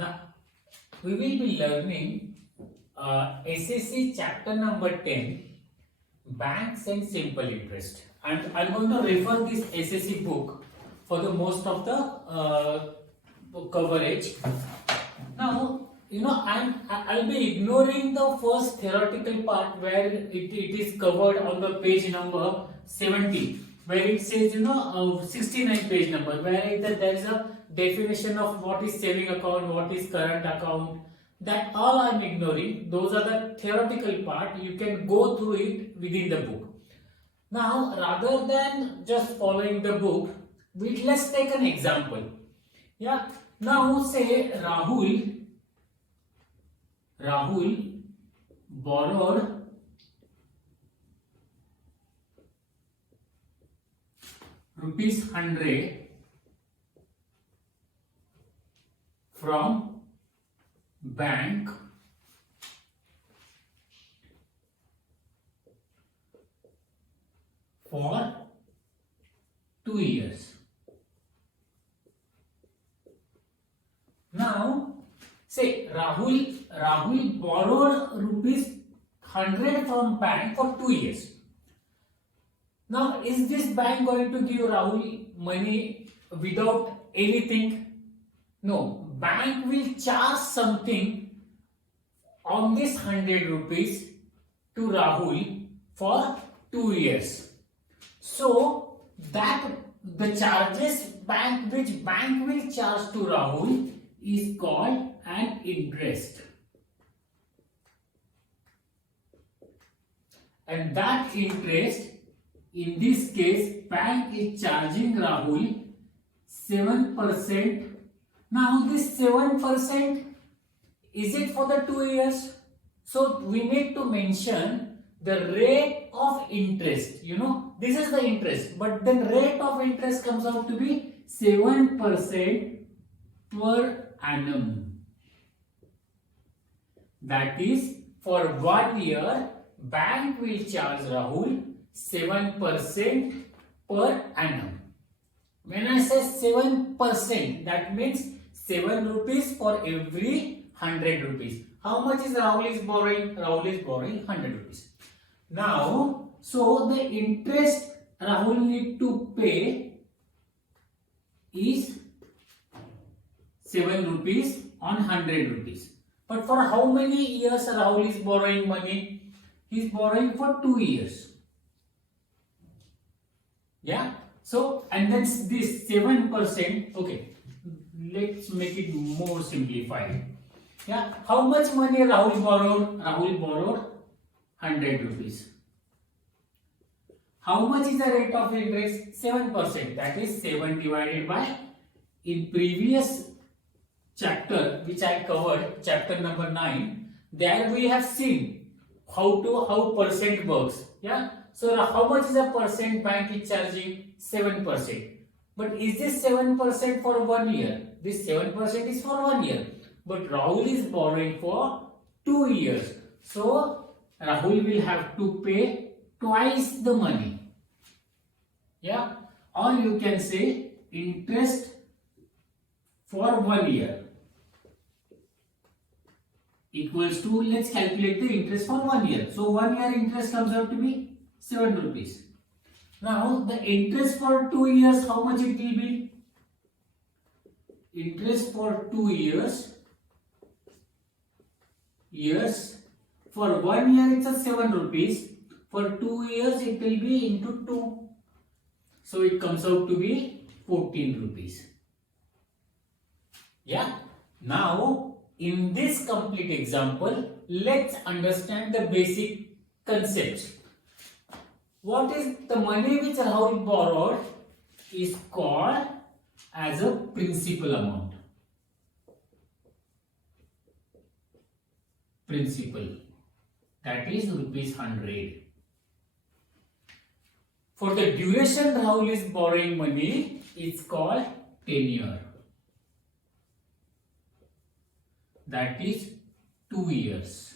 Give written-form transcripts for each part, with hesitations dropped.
Now, we will be learning SSC chapter number 10, Banks and Simple Interest. And I'm going to refer this SSC book for the most of the coverage. Now, I'll be ignoring the first theoretical part where it is covered on the page number 70, where it says 69 page number, where there is a definition of what is saving account, what is current account. That all I'm ignoring. Those are the theoretical part. You can go through it within the book. Now, rather than just following the book, let's take an example. Yeah. Now, say Rahul borrowed ₹100 from bank for 2 years. Now, say Rahul borrowed ₹100 from bank for 2 years. Now, is this bank going to give Rahul money without anything? No, bank will charge something on this ₹100 to Rahul for 2 years. So that the charges which bank will charge to Rahul is called an interest. And that interest, in this case, bank is charging Rahul 7%. Now this 7%, is it for the 2 years? So we need to mention the rate of interest. This is the interest, but then rate of interest comes out to be 7% per annum. That is, for 1 year, bank will charge Rahul 7% per annum. When I say 7%, that means 7 rupees for every 100 rupees. How much is Rahul is borrowing? Rahul is borrowing 100 rupees. Now, so the interest Rahul need to pay is 7 rupees on 100 rupees. But for how many years Rahul is borrowing money? He is borrowing for 2 years. Yeah. So, and then this 7%, okay, let's make it more simplified. Yeah. How much money Rahul borrowed? Rahul borrowed 100 rupees. How much is the rate of interest? 7%. That is 7 divided by, in previous chapter which I covered, chapter number 9, there we have seen how percent works. Yeah. So how much is the percent bank is charging? 7%. But is this 7% for 1 year? This 7% is for 1 year. But Rahul is borrowing for 2 years. So Rahul will have to pay twice the money. Yeah. Or you can say interest for 1 year equals to, let's calculate the interest for 1 year. So 1 year interest comes out to be 7 rupees. Now the interest for 2 years, how much it will be? Interest for 2 years. For 1 year it's a 7 rupees. For 2 years it will be into 2. So it comes out to be 14 rupees. Yeah. Now in this complete example, let's understand the basic concepts. What is the money which Rahul borrowed is called as a principal amount. Principal, that is ₹100. For the duration Rahul is borrowing money, it's called tenure. That is 2 years.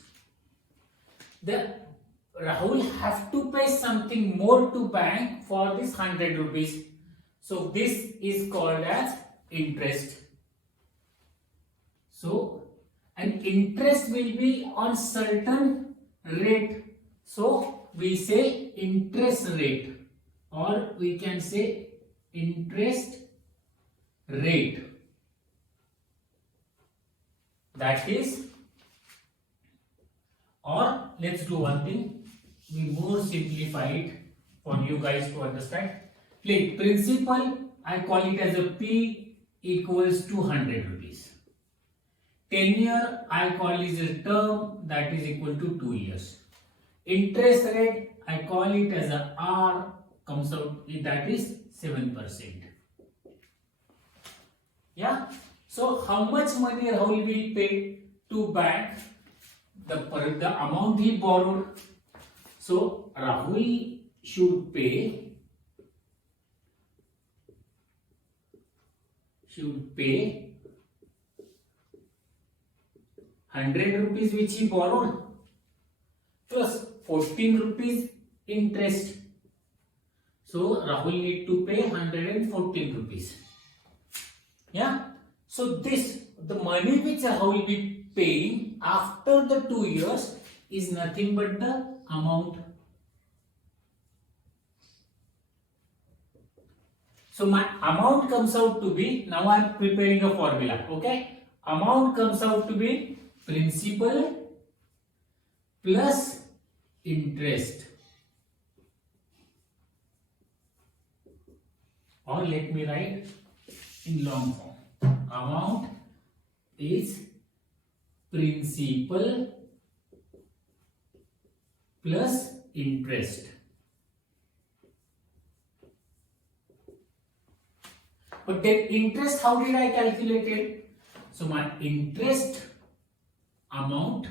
The Rahul have to pay something more to bank for this 100 rupees. So this is called as interest. So, and interest will be on certain rate. So, we say interest rate, or we can say interest rate. That is, or let's do one thing, we more simplify it for you guys to understand. Like principal, I call it as a P equals to 100 rupees. Tenure, I call it a term, that is equal to 2 years. Interest rate, I call it as a R, comes out, that is 7%. Yeah. So how much money Rahul will pay to bank? The amount he borrowed. So Rahul should pay 100 rupees which he borrowed plus 14 rupees interest. So Rahul need to pay 114 rupees. Yeah. So the money which Rahul will be paying after the 2 years is nothing but the amount. So my amount comes out to be, now I am preparing a formula, okay? Amount comes out to be principal plus interest. Or let me write in long form. Amount is principal plus interest. But then interest, how did I calculate it? So my interest amount,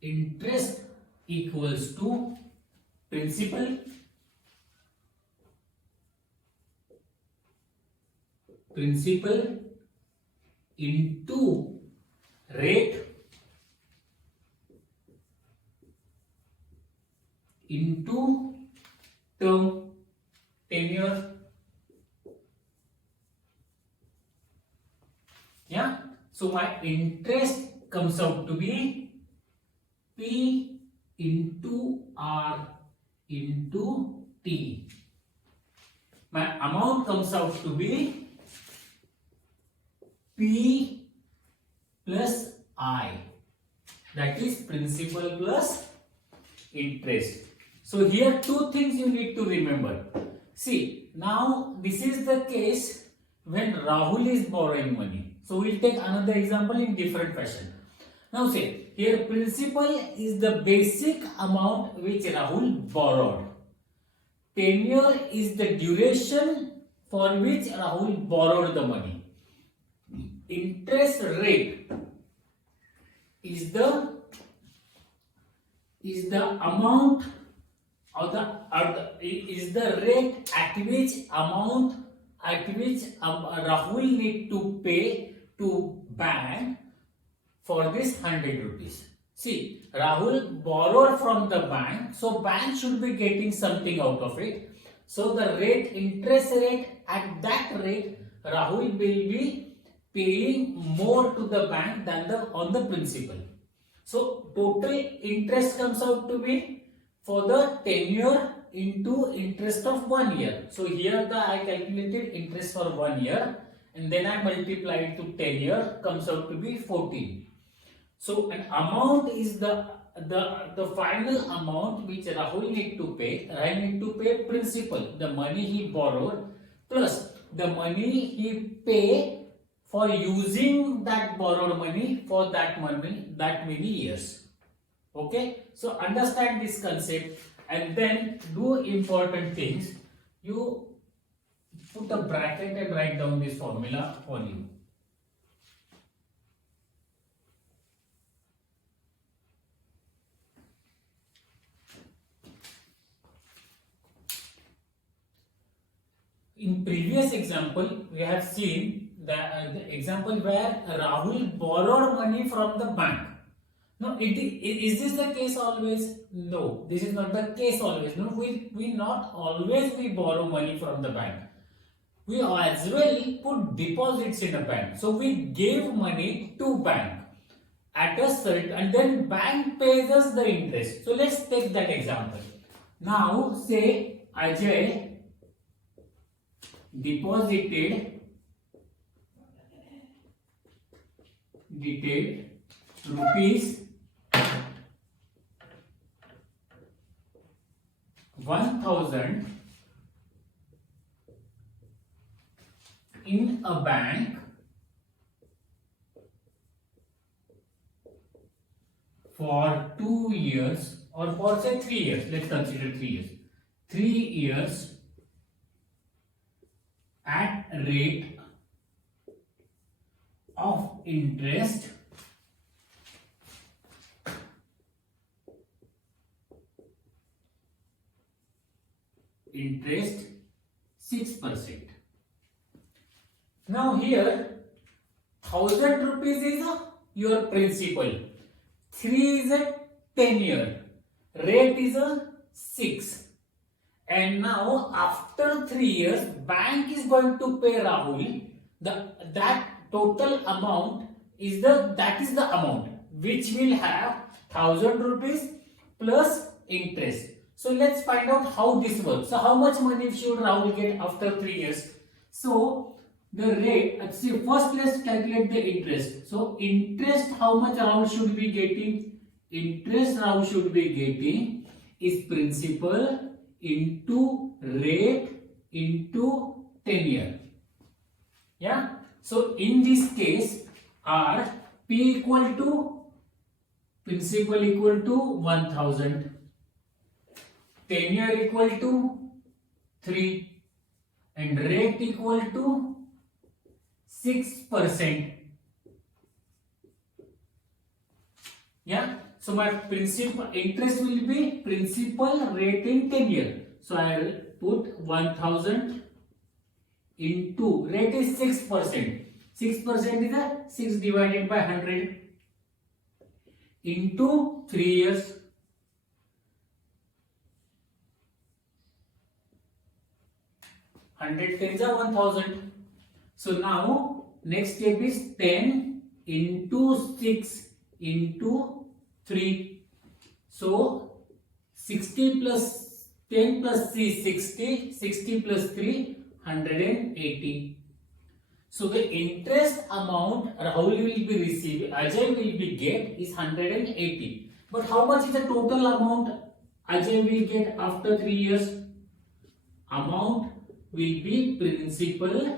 interest equals to principal into rate into term, tenure. Yeah. So my interest comes out to be P into R into T. My amount comes out to be P plus I. That is principal plus interest. So here two things you need to remember. See, now this is the case when Rahul is borrowing money. So we'll take another example in different fashion. Now say, here principal is the basic amount which Rahul borrowed. Tenure is the duration for which Rahul borrowed the money. Interest rate is the amount is the rate at which Rahul need to pay to bank for this 100 rupees. See, Rahul borrowed from the bank, so bank should be getting something out of it. So the rate, interest rate, at that rate, Rahul will be paying more to the bank than on the principal. So total interest comes out to be for the tenure into interest of 1 year. So here I calculated interest for 1 year and then I multiplied to 10 year, comes out to be 14. So an amount is the final amount which Rahul need to pay. Rahul need to pay principal, the money he borrowed, plus the money he pay for using that borrowed money for that many years. Okay, so understand this concept and then do important things. You put a bracket and write down this formula for you. In previous example, we have seen the example where Rahul borrowed money from the bank. Now, is this the case always? No, this is not the case always. No, we not always we borrow money from the bank. we as well put deposits in a bank. So we gave money to bank at a certain, and then bank pays us the interest. So let's take that example. Now say Ajay deposited rupees 1,000 in a bank for 2 years, or for say 3 years. Let's consider 3 years. 3 years at rate of interest interest 6%. Now here 1,000 rupees is your principal, 3 is a 10-year, rate is a 6, and now after 3 years bank is going to pay Rahul that total amount is the amount which will have 1,000 rupees plus interest. So let's find out how this works. So how much money should Rahul get after 3 years? So the rate, see, first let's calculate the interest. So interest, how much Rahul should be getting? Interest Rahul should be getting is principal into rate into 10 year. Yeah. So in this case, our P equal to principal equal to 1,000, 10 year equal to 3, and rate equal to 6%. Yeah. So my principal interest will be principal rate in 10 year. So I will put 1,000 into rate is 6%. 6% is a 6 divided by 100 into 3 years. 100 tens are 1,000. So now next step is 10 into 6 into 3. So 60 plus 10 plus 3 60, 60 plus 3 180. So the interest amount Rahul will be receiving, Ajay will be get is 180. But how much is the total amount Ajay will get after 3 years? Amount will be principal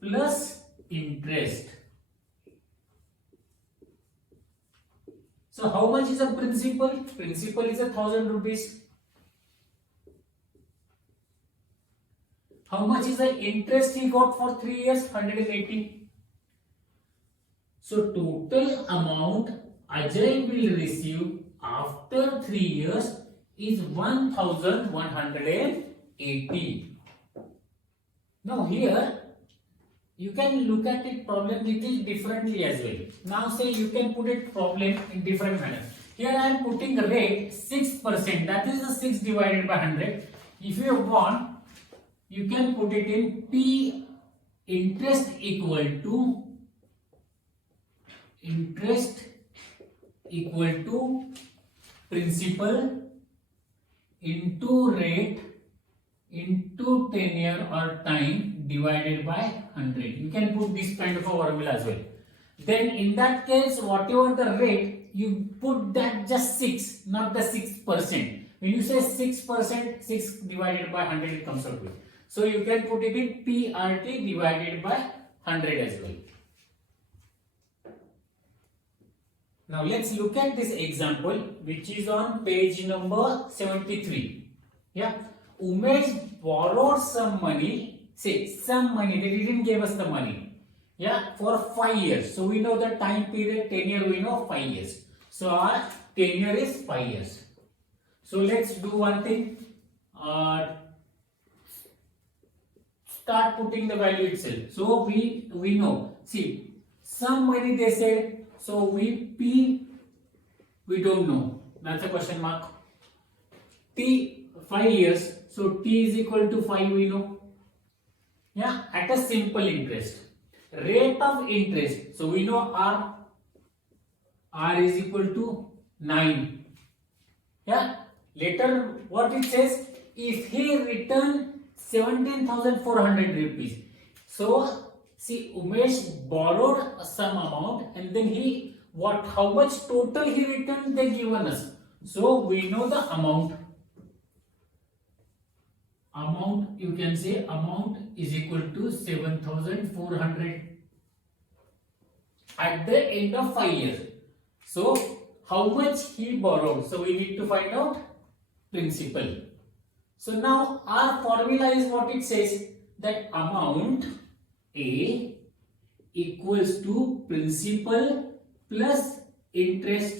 plus interest. So how much is the principal? Principal is 1,000 rupees. How much is the interest he got for 3 years? 180. So total amount Ajay will receive after 3 years is 1,180. Now here you can look at it problem little differently as well. Now say you can put it problem in different manner. Here I am putting rate 6%, that is the 6 divided by 100. If you want, you can put it in P interest equal to principal into rate into 10 year or time divided by 100. You can put this kind of a formula as well. Then in that case, whatever the rate, you put that just 6, not the 6%. When you say 6%, 6 divided by 100 it comes out with. So you can put it in PRT divided by 100 as well. Now let's look at this example which is on page number 73. Yeah. Umesh borrowed some money, say some money, they didn't give us the money. Yeah, for 5 years. So we know the time period, 10 year we know 5 years. So our 10 year is 5 years. So let's do one thing. Start putting the value itself. So we know, see, some money they said, so we don't know. That's a question mark. T 5 years. So T is equal to 5 we know. Yeah, at a simple interest. Rate of interest. So we know R is equal to 9. Yeah. Later what it says, if he return 17,400 rupees. So see, Umesh borrowed some amount and then how much total he returned they given us. So we know the amount. You can say amount is equal to 7,400 at the end of 5 years. So how much he borrowed? So we need to find out principal. So now our formula is what it says, that amount A equals to principal plus interest.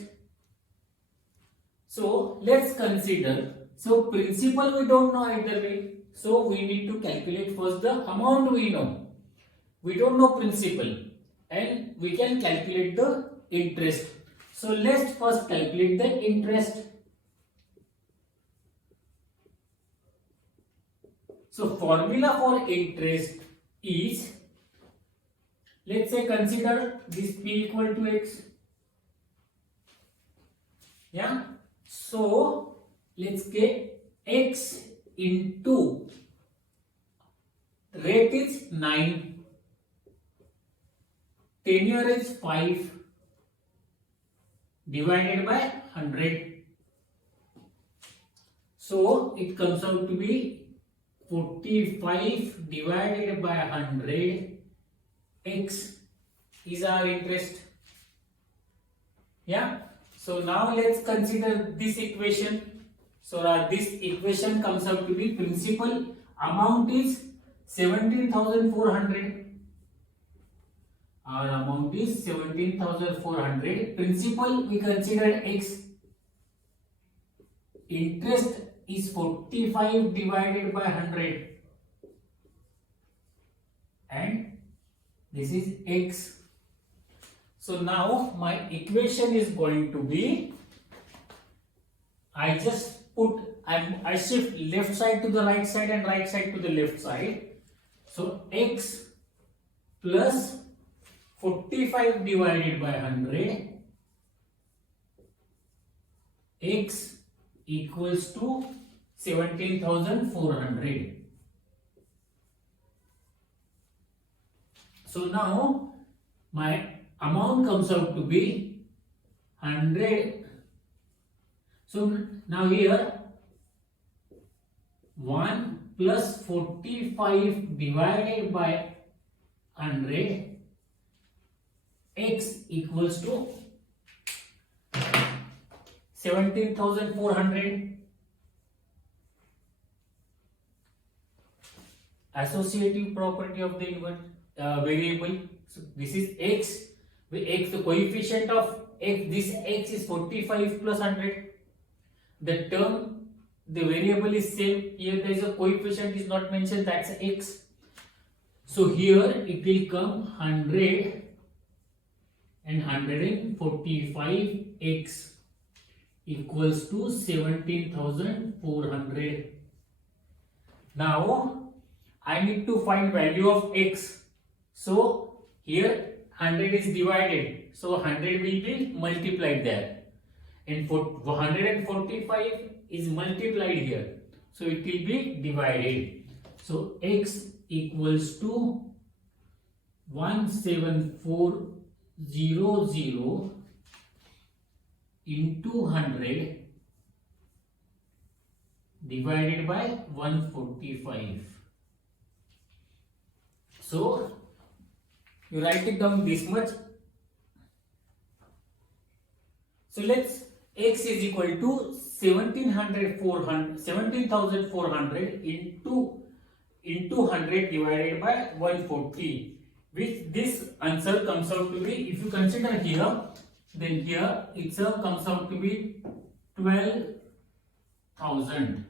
So let's consider. So principal we don't know either way. So we need to calculate first the amount we know. We don't know principal and we can calculate the interest. So let's first calculate the interest. So formula for interest is, let's say consider this P equal to X. Yeah. So let's get X into, rate is 9, tenure is 5, divided by 100. So it comes out to be 45 divided by 100. X is our interest. Yeah. So now let's consider this equation. So this equation comes out to be principal amount is 17,400. Our amount is 17,400. Principal we considered X. Interest is 45 divided by 100. And this is X. So now my equation is going to be, I shift left side to the right side and right side to the left side. So X plus 45 divided by 100, X equals to 17,400. So now my amount comes out to be 100. So now here 1 plus 45 divided by 100, X equals to 17,400. Associative property of the variable. So this is X. The coefficient of X, this X is 45 plus 100. The term, the variable is same. Here there is a coefficient is not mentioned, that's X. So here it will come 100 and 145. X equals to 17,400. Now I need to find value of X. So here 100 is divided. So 100 will be multiplied there. And 145 is multiplied here. So it will be divided. So X equals to 17400 into 100 divided by 145. So you write it down this much. So let's, X is equal to 17,400 into 100 divided by 140, which this answer comes out to be, if you consider here, then here it comes out to be 12,000.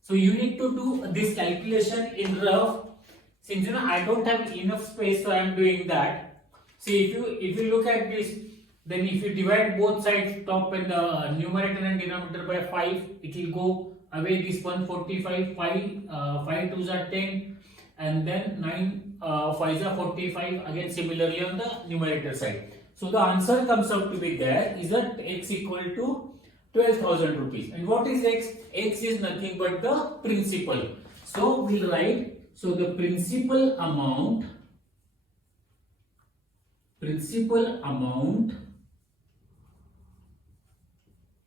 So you need to do this calculation in rough. Since I don't have enough space, so I am doing that. See, if you look at this, Then if you divide both sides, top and the numerator and denominator by 5, it will go away this 145, 5 2s are 10, and then 9 5s are 45, again similarly on the numerator side. So the answer comes out to be there is that x equal to 12,000 rupees. And what is x? X is nothing but the principal. So we'll write, so the principal amount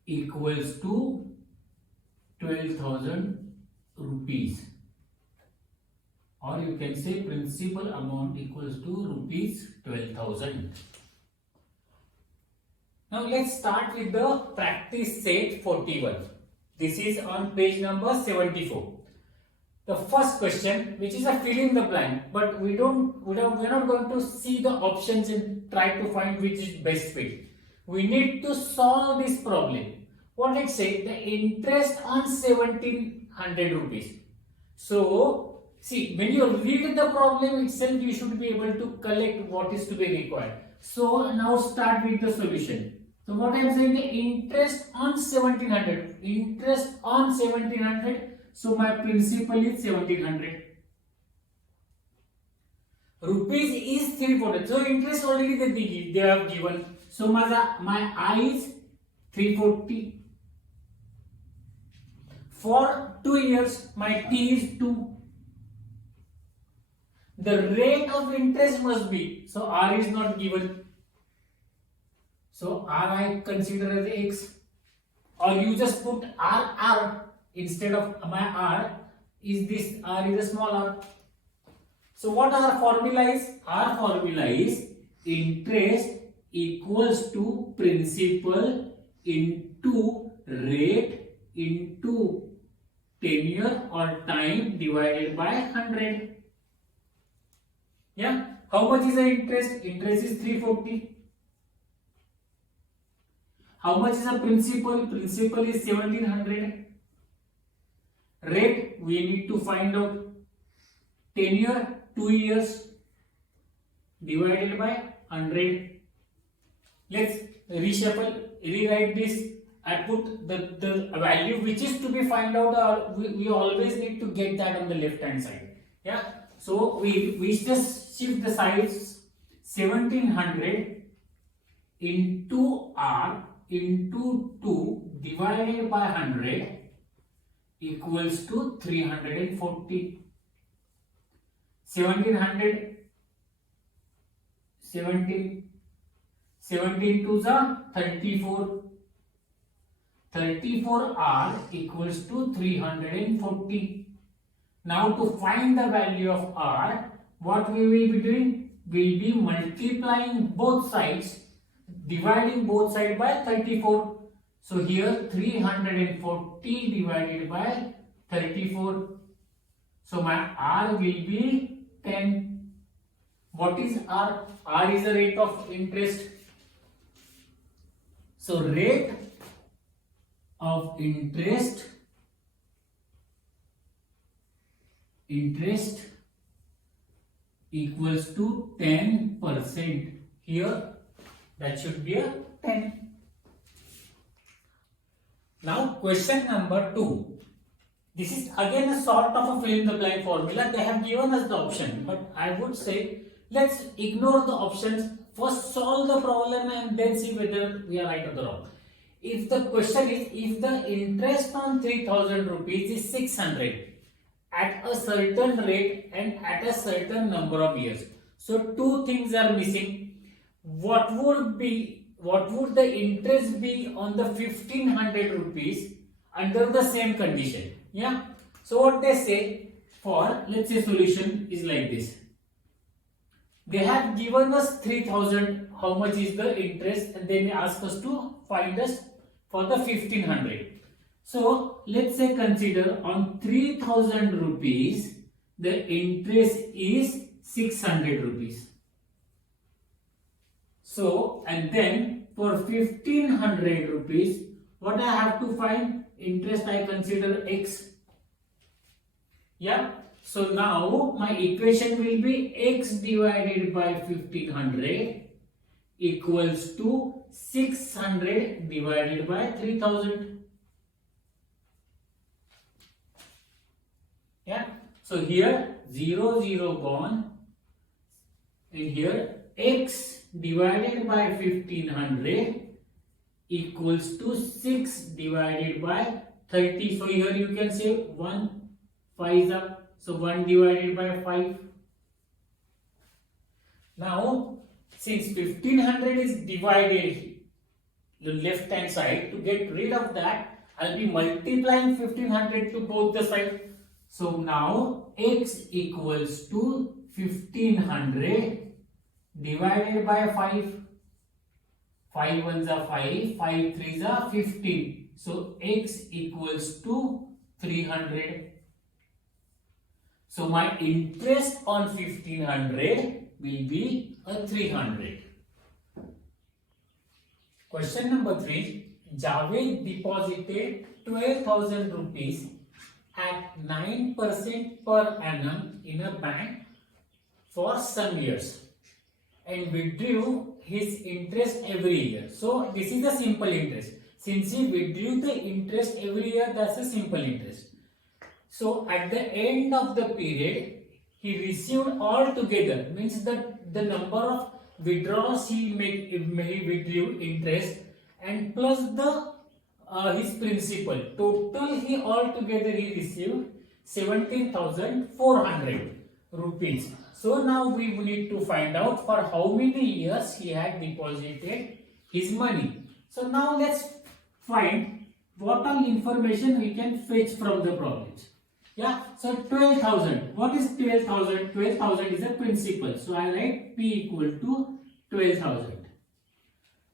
equals to 12,000 rupees, or you can say principal amount equals to rupees 12,000. Now let's start with the practice set 41. This is on page number 74. The first question, which is a fill in the blank, but we're not going to see the options and try to find which is best fit. We need to solve this problem. What let's say the interest on 1700 rupees. So see, when you read the problem itself, you should be able to collect what is to be required. So now start with the solution. So what I am saying, the interest on 1700. Interest on 1700. So my principal is 1700. Rupees is 340. So interest already they have given. So my I is 340. For 2 years, my T is 2. The rate of interest must be, so R is not given. So R I consider as X, or you just put R instead of my R is this, R is a small r. So what our formula is? Our formula is interest equals to principal into rate into tenure or time divided by 100. Yeah. How much is the interest? Interest is 340. How much is the principal? Principal is 1700. Rate we need to find out. Tenure 2 years divided by 100. Let's rewrite this. I put the value which is to be find out, or we always need to get that on the left hand side. Yeah. So we just shift the size. 1700 into R into 2 divided by 100 equals to 340. 1700 17 to the 34. 34R equals to 340. Now to find the value of R, what we will be doing? We'll be multiplying both sides, dividing both sides by 34. So here 340 divided by 34. So my R will be 10. What is R? R is the rate of interest. So rate of interest equals to 10%. Here that should be a 10. Now question number 2. This is again a sort of a fill in the blank formula. They have given us the option, but I would say let's ignore the options. First solve the problem and then see whether we are right or wrong. If the question is, if the interest on 3000 rupees is 600 at a certain rate and at a certain number of years. So two things are missing. What would the interest be on the 1500 rupees under the same condition? Yeah. So what they say, for let's say solution is like this. They have given us 3000, how much is the interest, and then they ask us to find us for the 1500. So let's say consider on 3000 rupees the interest is 600 rupees. So and then for 1500 rupees, what I have to find? Interest I consider X. Yeah. So now my equation will be X divided by 1500 equals to 600 divided by 3000. Yeah. So here 0 0 gone, and here x divided by 1500 equals to 6 divided by 30. So here you can say 1 5 is up. So 1 divided by 5. Now since 1500 is divided the left hand side, to get rid of that I'll be multiplying 1500 to both the sides. So now x equals to 1500 divided by 5. 5 ones are 5, 5 threes are 15. So x equals to 300. So my interest on 1500 will be a 300. Question number 3. Javed deposited 12,000 rupees at 9% per annum in a bank for some years and withdrew his interest every year. So this is a simple interest. Since he withdrew the interest every year, that's a simple interest. So at the end of the period, he received all together, means that the number of withdrawals he withdrew interest and plus the his principal. Total he altogether he received 17,400 rupees. So now we need to find out for how many years he had deposited his money. So now let's find what all information we can fetch from the problems. Yeah, so 12,000. What is 12,000? 12,000 is a principal. So I write P equal to 12,000.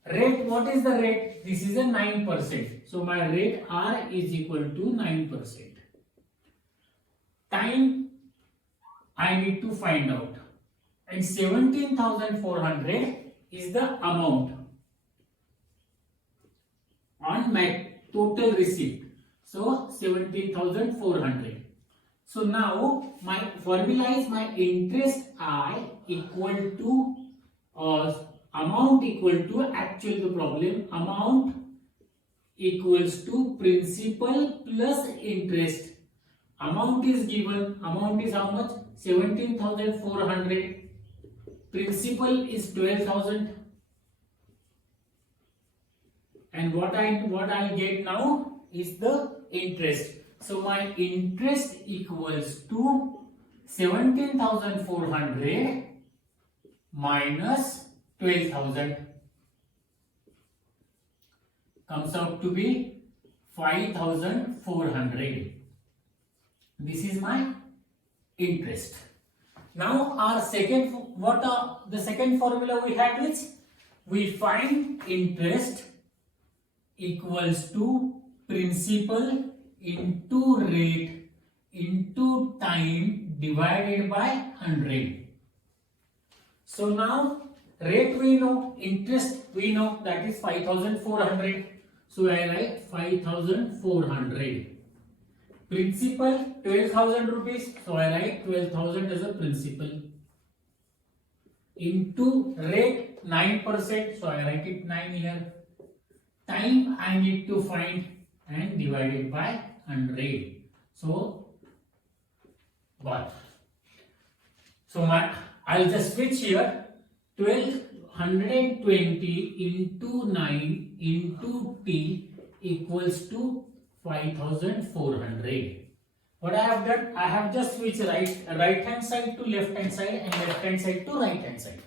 Rate, what is the rate? This is a 9%. So my rate R is equal to 9%. Time I need to find out. And 17,400 is the amount on my total receipt. So 17,400. So now my formula is my interest I equal to amount equal to actual the problem amount equals to principal plus interest. Amount is given. Amount is how much? 17,400. Principal is 12,000. And what I'll get now is the interest. So my interest equals to 17,400 minus 12,000 comes out to be 5,400. This is my interest. Now our second, the second formula we have is we find interest equals to principal into rate into time divided by 100. So now rate we know, interest we know, that is 5,400. So I write 5,400. Principal 12,000 rupees. So I write 12,000 as a principal. Into rate 9%. So I write it 9 here. Time I need to find and divided by 100. So what? So I'll just switch here. 1220 into 9 into T equals to 5,400. What I have done, I have just switched right hand side to left hand side and left hand side to right hand side.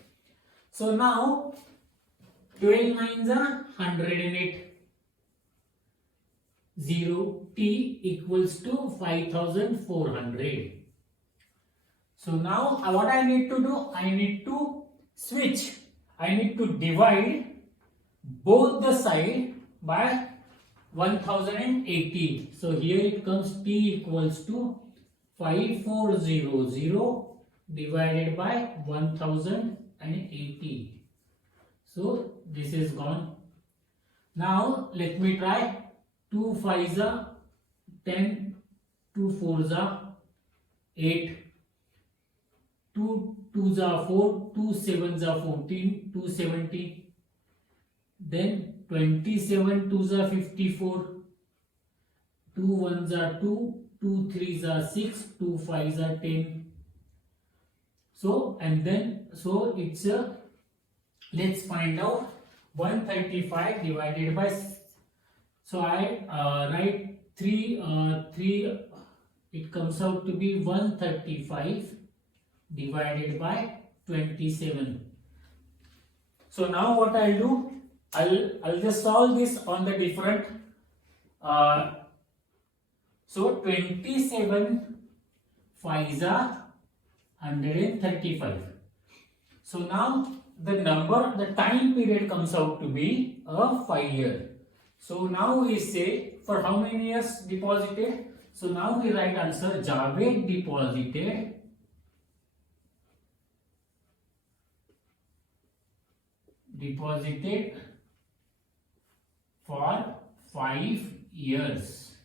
So now 12 nines are 108. 0 T equals to 5,400. So now what I need to do, I need to switch. I need to divide both the side by 1080. So here it comes T equals to 5400 divided by 1080. So this is gone. Now let me try. 2 5s are 10, 2 4s are 8, 2 2s are 4, 2 7s are 14, 270. then 27 twos are 54, 2 ones are 2, 2 threes are 6, 2 fives are 10. So and then so it's a, let's find out 135 divided by, so I write 3, it comes out to be 135 divided by 27. So now what I'll do, I'll just solve this on the different, so 27 5s are 135. So now the time period comes out to be a 5 year. So now we say for how many years deposited. So now we write answer, Javed deposited for 5 years.